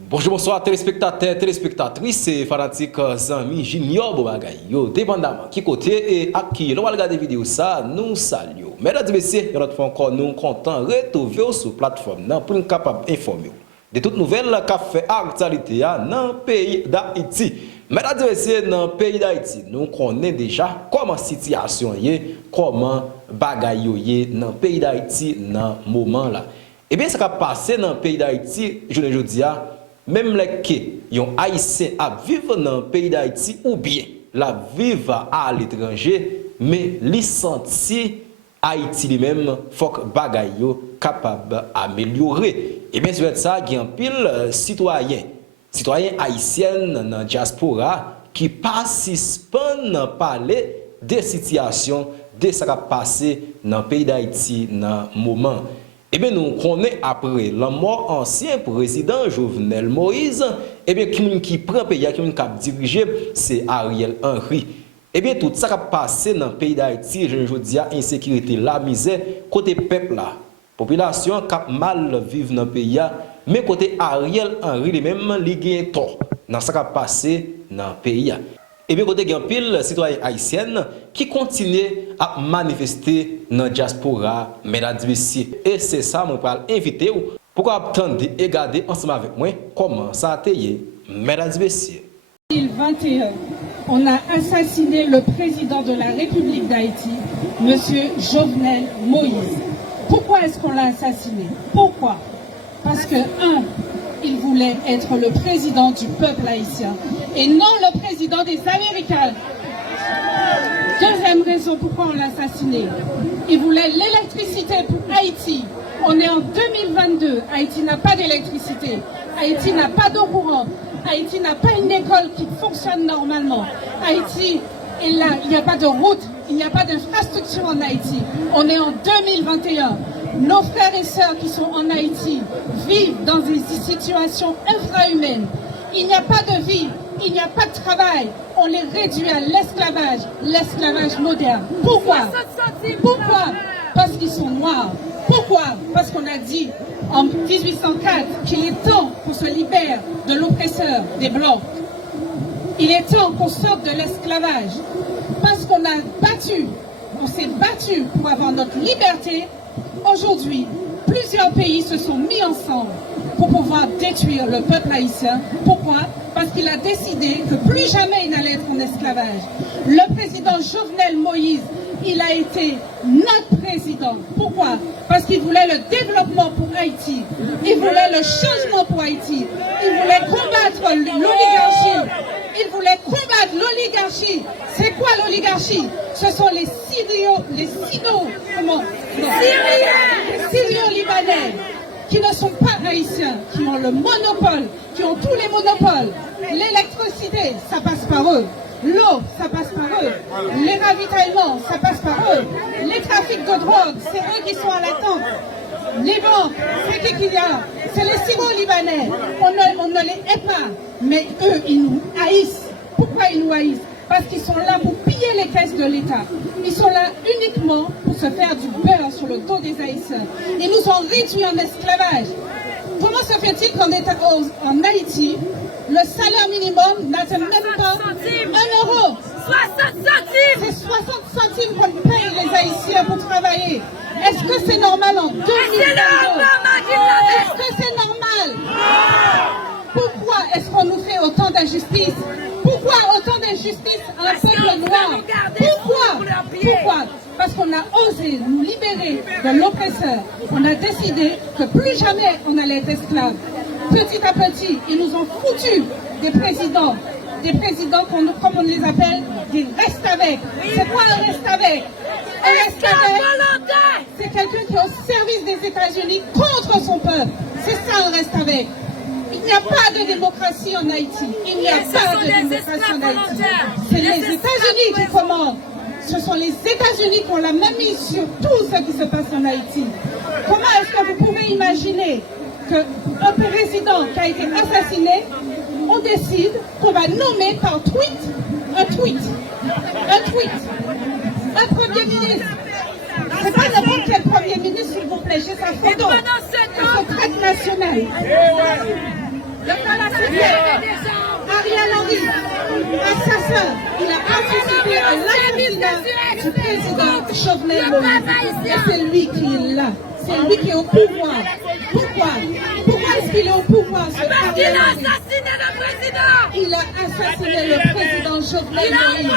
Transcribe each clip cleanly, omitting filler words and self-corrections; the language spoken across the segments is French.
Bonjour, bonsoir, téléspectateurs, téléspectatrices et fanatiques amis Junior Bobagay. Yo, dépendamment qui côté et à qui l'on va regarder vidéo ça, nous saluons. Mesdames et messieurs, notre fois encore, nous comptons retrouver sur la plateforme pour nous capables d'informer de toutes nouvelles qui fait actualité dans le pays d'Haïti. Mesdames et messieurs, dans le pays d'Haïti, nous connaissons déjà comment la situation est, comment bagay est dans le pays d'Haïti dans ce moment-là. Eh bien, ce qui a passé dans le pays d'Haïti, je ne dis pas, même les qui sont haïtiens à vivre dans le pays d'Haïti ou bien la vivre à l'étranger, mais les sentir Haïti lui-même, faut que bagay yo capable d'améliorer. Et bien, c'est ça qu'il y a un pile citoyen haïtien dans la diaspora qui participent à parler des situations, de ce qui a passé dans le pays d'Haïti dans ce moment. Eh bien, nous connaissons après la mort ancien président Jovenel Moïse, eh bien, qui prend le pays, qui a dirigé, c'est Ariel Henry. Eh bien, tout ça qui a passé dans le pays d'Haïti, je dis insécurité, la misère, côté peuple là, population qui a mal vivre dans le pays, mais côté Ariel Henry, lui-même, il a tort dans ce qui a passé dans le pays. Et bien, côté un pile citoyen haïtienne qui continue à manifester dans la diaspora, mesdames et messieurs. Et c'est ça, je vais inviter vous pour attendre et regarder ensemble avec moi comment ça a été, mesdames et messieurs. En 2021, on a assassiné le président de la République d'Haïti, M. Jovenel Moïse. Pourquoi est-ce qu'on l'a assassiné? Pourquoi? Parce que, il voulait être le président du peuple haïtien et non le président des Américains. Deuxième raison pourquoi on l'a assassiné, il voulait l'électricité pour Haïti. On est en 2022, Haïti n'a pas d'électricité, Haïti n'a pas d'eau courante, Haïti n'a pas une école qui fonctionne normalement. Haïti est là, il n'y a pas de route, il n'y a pas d'infrastructure en Haïti. On est en 2021. Nos frères et sœurs qui sont en Haïti vivent dans des situations infrahumaines. Il n'y a pas de vie, il n'y a pas de travail. On les réduit à l'esclavage moderne. Pourquoi? Pourquoi? Parce qu'ils sont noirs. Pourquoi? Parce qu'on a dit en 1804 qu'il est temps qu'on se libère de l'oppresseur des Blancs. Il est temps qu'on sorte de l'esclavage. Parce qu'on a battu, on s'est battu pour avoir notre liberté. Aujourd'hui, plusieurs pays se sont mis ensemble pour pouvoir détruire le peuple haïtien. Pourquoi? Parce qu'il a décidé que plus jamais il n'allait être en esclavage. Le président Jovenel Moïse, il a été notre président. Pourquoi? Parce qu'il voulait le développement pour Haïti. Il voulait le changement pour Haïti. Il voulait combattre l'oligarchie. Il voulait combattre l'oligarchie. C'est quoi l'oligarchie? Ce sont les Syrio-Libanais qui ne sont pas haïtiens, qui ont le monopole, qui ont tous les monopoles. L'électricité, ça passe par eux. L'eau, ça passe par eux. Les ravitaillements, ça passe par eux. Les trafics de drogue, c'est eux qui sont à l'attente. Les banques, c'est qui qu'il y a? C'est les Syro-Libanais. On ne les hait pas, mais eux, ils nous haïssent. Pourquoi ils nous haïssent? Parce qu'ils sont là pour piller les caisses de l'État. Ils sont là uniquement pour se faire du beurre sur le dos des Haïtiens. Ils nous ont réduits en esclavage. Comment se fait-il qu'en Haïti, le salaire minimum n'atteint même pas 1 euro? 60 centimes! C'est 60 centimes qu'on paye les Haïtiens pour travailler. Est-ce que c'est normal en 2022? Est-ce que c'est normal? Pourquoi est-ce qu'on nous fait autant d'injustice? Pourquoi autant d'injustice à un peuple noir? Pourquoi? Parce qu'on a osé nous libérer de l'oppresseur. On a décidé que plus jamais on allait être esclave. Petit à petit, ils nous ont foutu des présidents comme on les appelle, des reste avec. C'est quoi un reste avec? Un reste avec, c'est quelqu'un qui est au service des États-Unis contre son peuple. C'est ça un reste avec. Il n'y a pas de démocratie en Haïti. Il n'y a pas de démocratie en Haïti. C'est les États-Unis qui commandent. Ce sont les États-Unis qui ont la même mise sur tout ce qui se passe en Haïti. Comment est-ce que vous pouvez imaginer qu'un président qui a été assassiné, on décide qu'on va nommer par tweet un premier ministre? C'est pas n'importe quel premier ministre, s'il vous plaît, j'ai sa photo. C'est son traite national. Le Ariel Henry, assassin, il a participé à l'assassinat du président Jovenel Moïse. Et c'est lui qui est là. C'est lui qui est au pouvoir. Pourquoi? Pourquoi est-ce qu'il est au pouvoir, ce Ariel Henry? Il a assassiné le président Jovenel Moïse.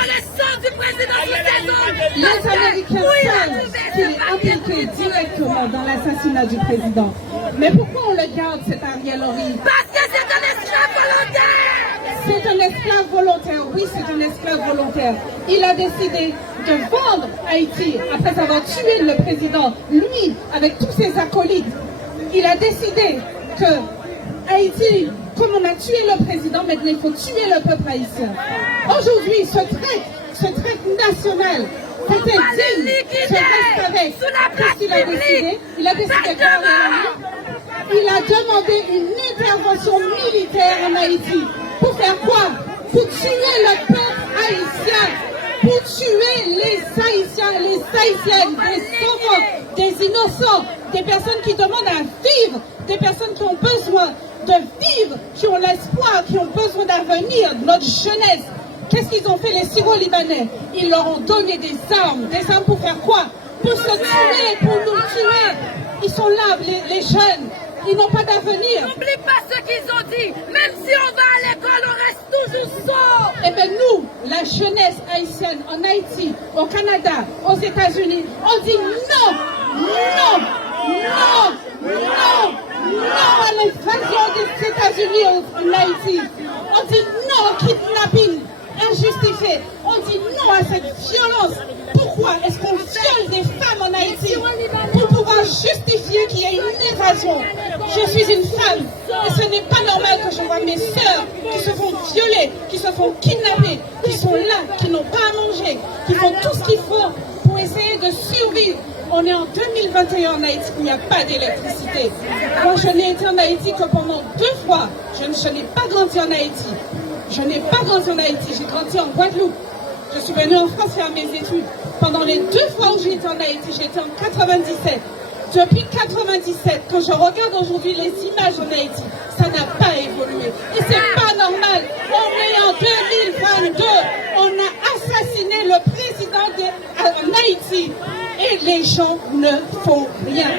Les Américains savent qu'il est impliqué directement dans l'assassinat du président. Mais pourquoi on le garde, cet Ariel Henry? Parce que c'est un esclave volontaire. C'est un esclave volontaire, oui, c'est un esclave volontaire. Il a décidé de vendre Haïti après avoir tué le président, lui, avec tous ses acolytes. Il a décidé que Haïti, comme on a tué le président, maintenant il faut tuer le peuple haïtien. Aujourd'hui, ce traite national, c'était digne, se reste avec. Qu'est-ce qu'il a décidé? Il a décidé il a demandé une intervention militaire en Haïti. Pour faire quoi? Pour tuer le peuple haïtien. Pour tuer les Haïtiens, les Haïtiennes, des enfants, des innocents, des personnes qui demandent à vivre, des personnes qui ont besoin de vivre, qui ont l'espoir, qui ont besoin d'avenir, notre jeunesse. Qu'est-ce qu'ils ont fait les Syro-Libanais? Ils leur ont donné des armes pour faire quoi? Pour se tuer, pour nous tuer. Ils sont là, les jeunes. Ils n'ont pas d'avenir. N'oublie pas ce qu'ils ont dit. Même si on va à l'école, on reste toujours sourd. Eh bien nous, la jeunesse haïtienne en Haïti, au Canada, aux États-Unis, on dit non, non, non, non, non à l'invasion des États-Unis en Haïti. On dit non au kidnapping injustifié. On dit non à cette violence. Pourquoi est-ce qu'on viole des femmes en Haïti pour pouvoir justifier qu'il y ait une évasion? Je suis une femme et ce n'est pas normal que je vois mes sœurs qui se font violer, qui se font kidnapper, qui sont là, qui n'ont pas à manger, qui font tout ce qu'il faut pour essayer de survivre. On est en 2021 en Haïti, il n'y a pas d'électricité. Moi, je n'ai été en Haïti que pendant 2 fois. Je n'ai pas grandi en Haïti. Je n'ai pas grandi en Haïti, j'ai grandi en Guadeloupe. Je suis venue en France faire mes études. Pendant les 2 fois où j'ai été en Haïti, j'ai été en 97. Depuis 97, quand je regarde aujourd'hui les images en Haïti, ça n'a pas évolué. Et c'est pas normal. On est en 2022. On a assassiné le président en Haïti. Et les gens ne font rien.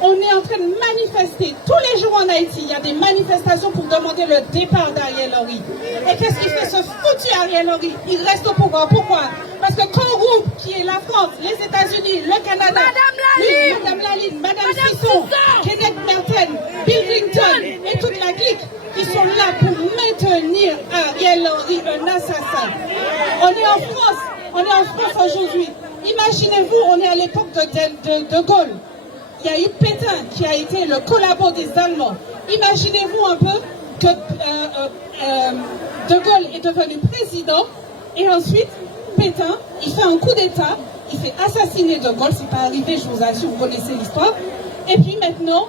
On est en train de manifester. Tous les jours en Haïti, il y a des manifestations pour demander le départ d'Ariel Henry. Et qu'est-ce qu'il fait ce foutu Ariel Henry? Il reste au pouvoir. Pourquoi? Parce que quand on groupe, qui est la France, les États-Unis, le Canada, Madame Laline, Madame Sisson, Kenneth Merten, Bill Clinton et toute la clique, qui sont là pour maintenir Ariel Henry un assassin. On est en France aujourd'hui. Imaginez-vous, on est à l'époque de Gaulle. Il y a eu Pétain qui a été le collabo des Allemands. Imaginez-vous un peu que De Gaulle est devenu président et ensuite Pétain, il fait un coup d'État, il fait assassiner De Gaulle, c'est pas arrivé, je vous assure, vous connaissez l'histoire. Et puis maintenant,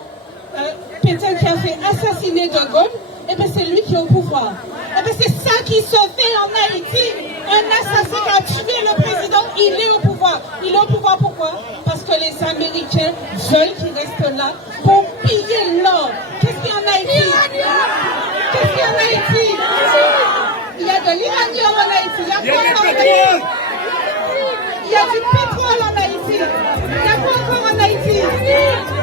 Pétain qui a fait assassiner De Gaulle, et bien c'est lui qui est au pouvoir. Et bien c'est ça qui se fait en Haïti. Un assassin qui a tué le président, il est au pouvoir. Il est au pouvoir pourquoi? Parce que les Américains veulent qu'il reste là pour piller l'or. Qu'est-ce qu'il y a en Haïti? Qu'est-ce qu'il y a en Haïti? Il y a de l'uranium en Haïti. Il y a quoi encore en Haïti? Il y a du pétrole en Haïti. Il y a quoi encore en Haïti?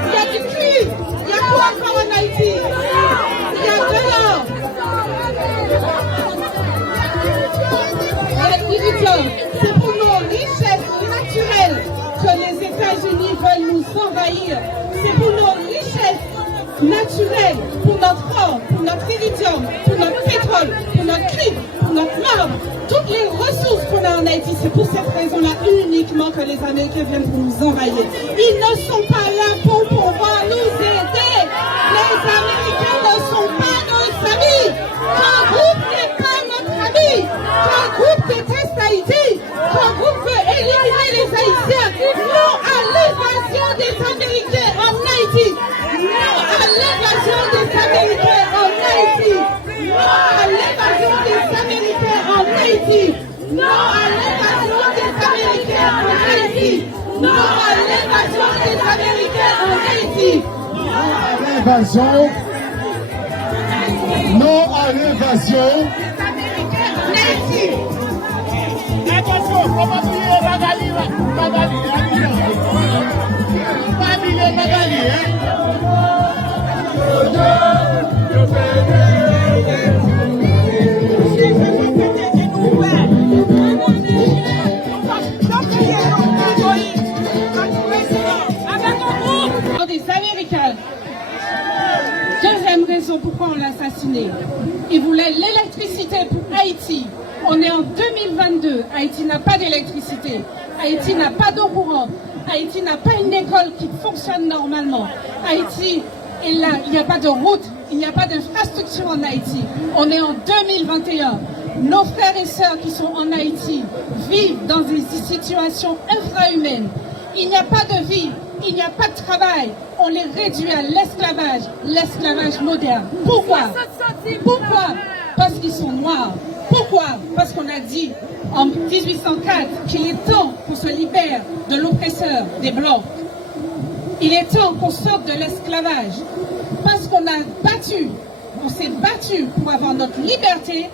Il y a du cuivre. Il y a quoi encore en Haïti? Il y a de l'or. C'est pour nos richesses naturelles que les États-Unis veulent nous envahir. C'est pour nos richesses naturelles, pour notre or, pour notre iridium, pour notre pétrole, pour notre cuivre, pour notre marbre, toutes les ressources qu'on a en Haïti. C'est pour cette raison-là uniquement que les Américains viennent pour nous envahir. Ils ne sont pas là pour pouvoir nous aider. Les Américains ne sont pas nos amis. Un groupe n'est pas notre ami. Un groupe déteste Haïti. Un groupe veut éliminer les Haïtiens. Non à l'évasion des Américains en Haïti. Non à l'évasion des Américains en Haïti. Non à l'évasion des Américains en Haïti. Non à l'évasion des Américains en Haïti. Non à l'évasion des Américains en Haïti. Non à l'évasion Non à l'évasion. Attention, faut pas oublier Magali, pas oublier Magali, Des Américains. Deuxième raison pourquoi on l'a assassiné. Il voulait l'électricité pour Haïti. On est en 2022. Haïti n'a pas d'électricité. Haïti n'a pas d'eau courante. Haïti n'a pas une école qui fonctionne normalement. Haïti est là. Il n'y a pas de route. Il n'y a pas d'infrastructure en Haïti. On est en 2021. Nos frères et sœurs qui sont en Haïti vivent dans des situations infrahumaines. Il n'y a pas de vie. Il n'y a pas de travail. On les réduit à l'esclavage. L'esclavage moderne. Pourquoi? Pourquoi? Parce qu'ils sont noirs. Pourquoi? Parce qu'on a dit en 1804 qu'il est temps qu'on se libère de l'oppresseur des Blancs. Il est temps qu'on sorte de l'esclavage. Parce qu'on a battu, on s'est battu pour avoir notre liberté.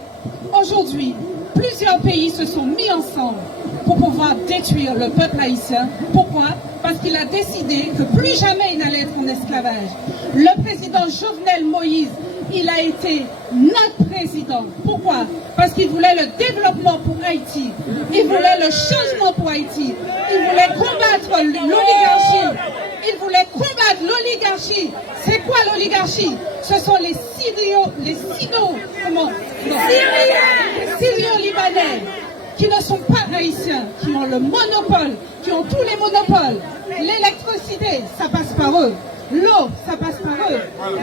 Aujourd'hui, plusieurs pays se sont mis ensemble pour pouvoir détruire le peuple haïtien. Pourquoi? Parce qu'il a décidé que plus jamais il n'allait être en esclavage. Le président Jovenel Moïse, il a été notre président. Pourquoi? Parce qu'il voulait le développement pour Haïti. Il voulait le changement pour Haïti. Il voulait combattre l'oligarchie. Il voulait combattre l'oligarchie. C'est quoi l'oligarchie? Ce sont les Syrio-Libanais qui ne sont pas haïtiens, qui ont le monopole, qui ont tous les monopoles. L'électricité, ça passe par eux. L'eau, ça passe par eux.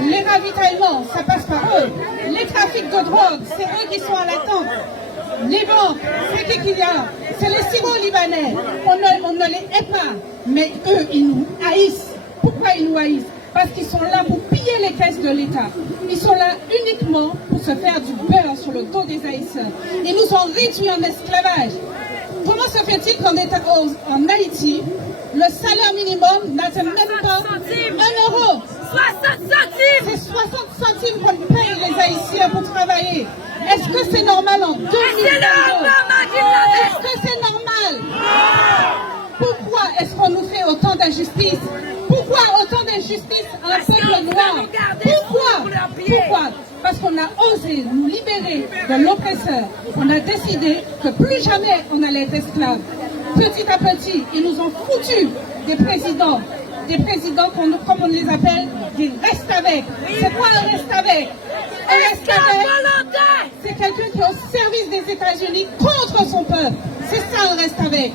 Les ravitaillements, ça passe par eux. Les trafics de drogue, c'est eux qui sont à l'attente. Les banques, c'est qui qu'il y a? C'est les Syro-Libanais. On ne les hait pas. Mais eux, ils nous haïssent. Pourquoi ils nous haïssent? Parce qu'ils sont là pour piller les caisses de l'État. Ils sont là uniquement pour se faire du beurre sur le dos des Haïtiens. Ils nous ont réduits en esclavage. Comment se fait-il qu'en en Haïti, le salaire minimum n'atteint même pas 1 euro? 60 centimes! C'est 60 centimes qu'on paye les Haïtiens pour travailler. Est-ce que c'est normal en 2022? Est-ce que c'est normal? Pourquoi est-ce qu'on nous fait autant d'injustice? Pourquoi autant d'injustice à un peuple noir? Pourquoi? Parce qu'on a osé nous libérer de l'oppresseur. On a décidé que plus jamais on allait être esclaves. Petit à petit, ils nous ont foutu des présidents comme on les appelle, des reste avec. C'est quoi un reste avec? Un reste avec, c'est quelqu'un qui est au service des États-Unis contre son peuple. C'est ça un reste avec.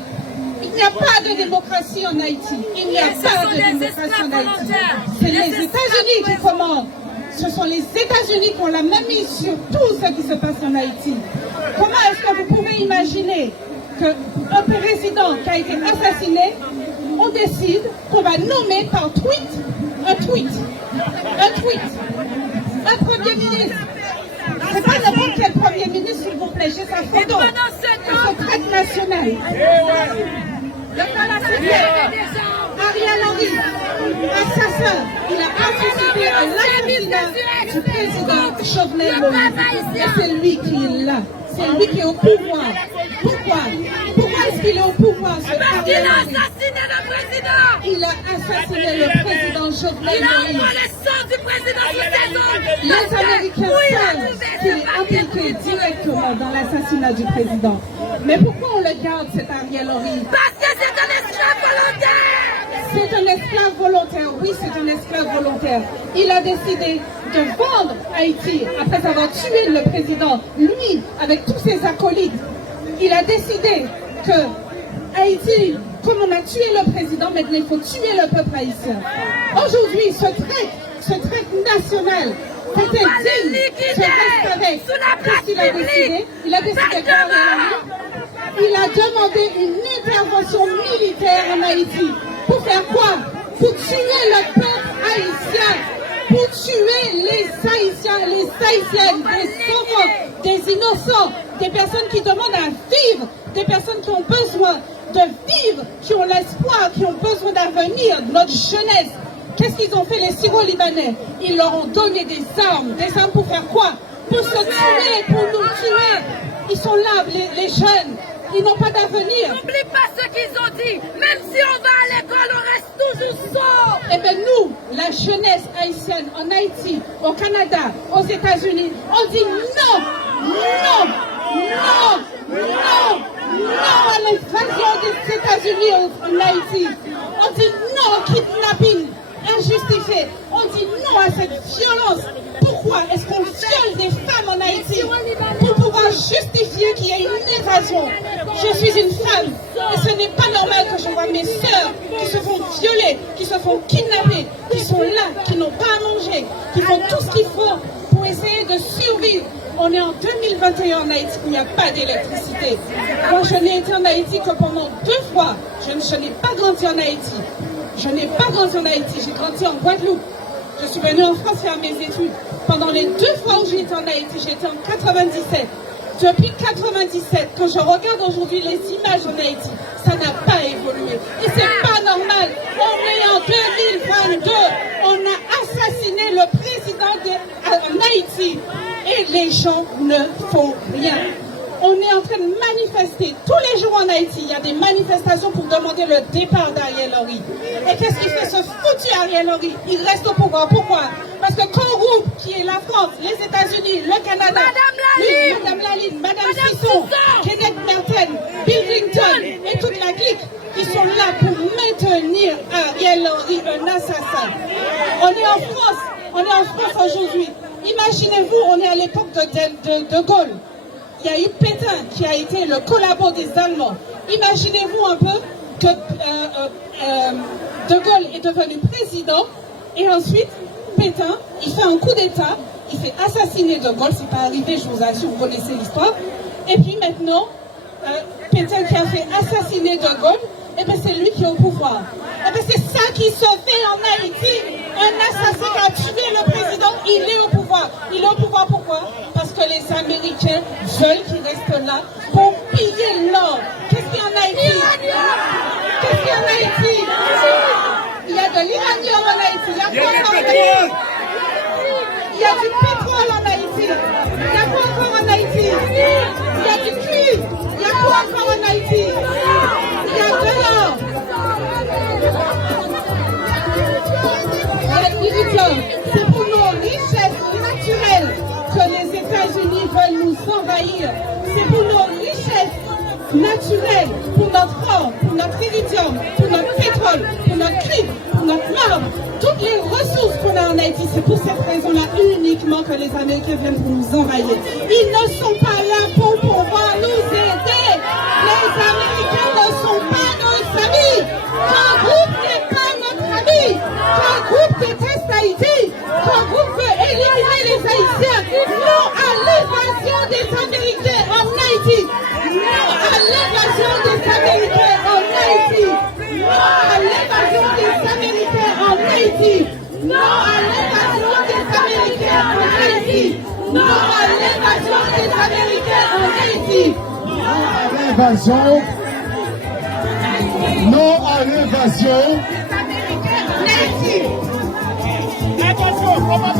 Il n'y a pas de démocratie en Haïti. Il n'y a pas de démocratie en Haïti. C'est les États-Unis qui commandent. Ce sont les États-Unis qui ont la même mise sur tout ce qui se passe en Haïti. Comment est-ce que vous pouvez imaginer qu'un président qui a été assassiné, on décide qu'on va nommer par tweet un premier ministre? C'est pas n'importe quel premier ministre, s'il vous plaît, j'ai sa photo. C'est traite nationale. Ariel Henry, assassin, il a participé à l'assassinat du président Jovenel Moïse. Et c'est lui qui est là. C'est lui qui est au pouvoir. Pourquoi? Pourquoi est-ce qu'il est au pouvoir? Parce qu'il a assassiné le président! Il a assassiné le président Jovenel Il a Moïse. envoyé le sang du président sur ses ongles! Les Américains savent qu'il est impliqué directement dans l'assassinat du président. Mais pourquoi on le garde, cet Ariel Henry? Parce que c'est un esclave volontaire! C'est un esclave volontaire, oui, c'est un esclave volontaire. Il a décidé de vendre Haïti après avoir tué le président, lui, avec tous ses acolytes. Il a décidé que Haïti, comme on a tué le président, maintenant il faut tuer le peuple haïtien. Aujourd'hui, ce traite national, c'était digne, ce reste avec. Qu'est-ce qu'il a décidé? Il a décidé il a demandé une intervention militaire en Haïti. Pour faire quoi? Pour tuer le peuple haïtien. Pour tuer les Haïtiens, les Haïtiennes, des enfants, des innocents, des personnes qui demandent à vivre, des personnes qui ont besoin de vivre, qui ont l'espoir, qui ont besoin d'avenir, notre jeunesse. Qu'est-ce qu'ils ont fait les Syro-Libanais? Ils leur ont donné des armes pour faire quoi? Pour se tuer, pour nous tuer. Ils sont là, les jeunes. Ils n'ont pas d'avenir. N'oublie pas ce qu'ils ont dit. Même si on va à l'école, on reste toujours sourd. Eh bien nous, la jeunesse haïtienne en Haïti, au Canada, aux États-Unis, on dit non, non, non, non, non à l'invasion des États-Unis en Haïti. On dit non au kidnapping injustifié. On dit non à cette violence. Pourquoi est-ce qu'on viole des femmes en Haïti pour pouvoir justifier qu'il y ait une évasion? Je suis une femme et ce n'est pas normal que je vois mes sœurs qui se font violer, qui se font kidnapper, qui sont là, qui n'ont pas à manger, qui font tout ce qu'il faut pour essayer de survivre. On est en 2021 en Haïti, il n'y a pas d'électricité. Moi, je n'ai été en Haïti que pendant 2 fois. Je n'ai pas grandi en Haïti. Je n'ai pas grandi en Haïti, j'ai grandi en Guadeloupe. Je suis venue en France faire mes études. Pendant les 2 fois où j'étais en Haïti, j'étais en 97. Depuis 97, quand je regarde aujourd'hui les images en Haïti, ça n'a pas évolué. Et c'est pas normal. On est en 2022. On a assassiné le président en Haïti. Et les gens ne font rien. On est en train de manifester. Tous les jours en Haïti, il y a des manifestations pour demander le départ d'Ariel Henry. Et qu'est-ce qu'il fait ce foutu Ariel Henry? Il reste au pouvoir. Pourquoi? Parce que ton groupe, qui est la France, les États-Unis, le Canada, Madame Laline, Madame Sisson, Kenneth Merten, Bill Clinton et toute la clique, qui sont là pour maintenir Ariel Henry un assassin. On est en France aujourd'hui. Imaginez-vous, on est à l'époque de Gaulle. Il y a eu Pétain qui a été le collabo des Allemands. Imaginez-vous un peu que De Gaulle est devenu président et ensuite Pétain, il fait un coup d'État, il fait assassiner De Gaulle, c'est pas arrivé, je vous assure, vous connaissez l'histoire. Et puis maintenant, Pétain qui a fait assassiner De Gaulle, et bien c'est lui qui est au pouvoir. Et bien c'est ça qui se fait en Haïti. Un assassin qui a tué le président, il est au pouvoir. Il est au pouvoir pourquoi? Parce que les Américains veulent qu'il reste là pour piller l'or. Qu'est-ce qu'il y a en Haïti? Qu'est-ce qu'il y a en Haïti? Il y a de l'uranium en Haïti. Il y a quoi encore en Haïti? Il y a du pétrole en Haïti. Il y a quoi encore en Haïti? Il y a du cuivre. Il y a quoi encore en Haïti? Il y a de l'or. C'est pour nos richesses naturelles que les États-Unis veulent nous envahir. C'est pour nos richesses naturelles, pour notre or, pour notre iridium, pour notre pétrole, pour notre cuivre, pour notre marbre. Toutes les ressources qu'on a en Haïti, c'est pour cette raison-là uniquement que les Américains viennent pour nous envahir. Ils ne sont pas là pour pouvoir nous aider. Les Américains ne sont pas nos amis. Ton groupe n'est pas notre ami. Ton groupe déteste Haïti. Ton groupe veut éliminer les Haïtiens. Non à l'évasion des Américains en Haïti. Non à l'évasion des Américains en Haïti. Non à l'évasion des Américains en Haïti. Non à l'évasion des Américains en Haïti. Non à l'évasion des Américains en Haïti. L'évasion. Non à l'évasion. Attention, comment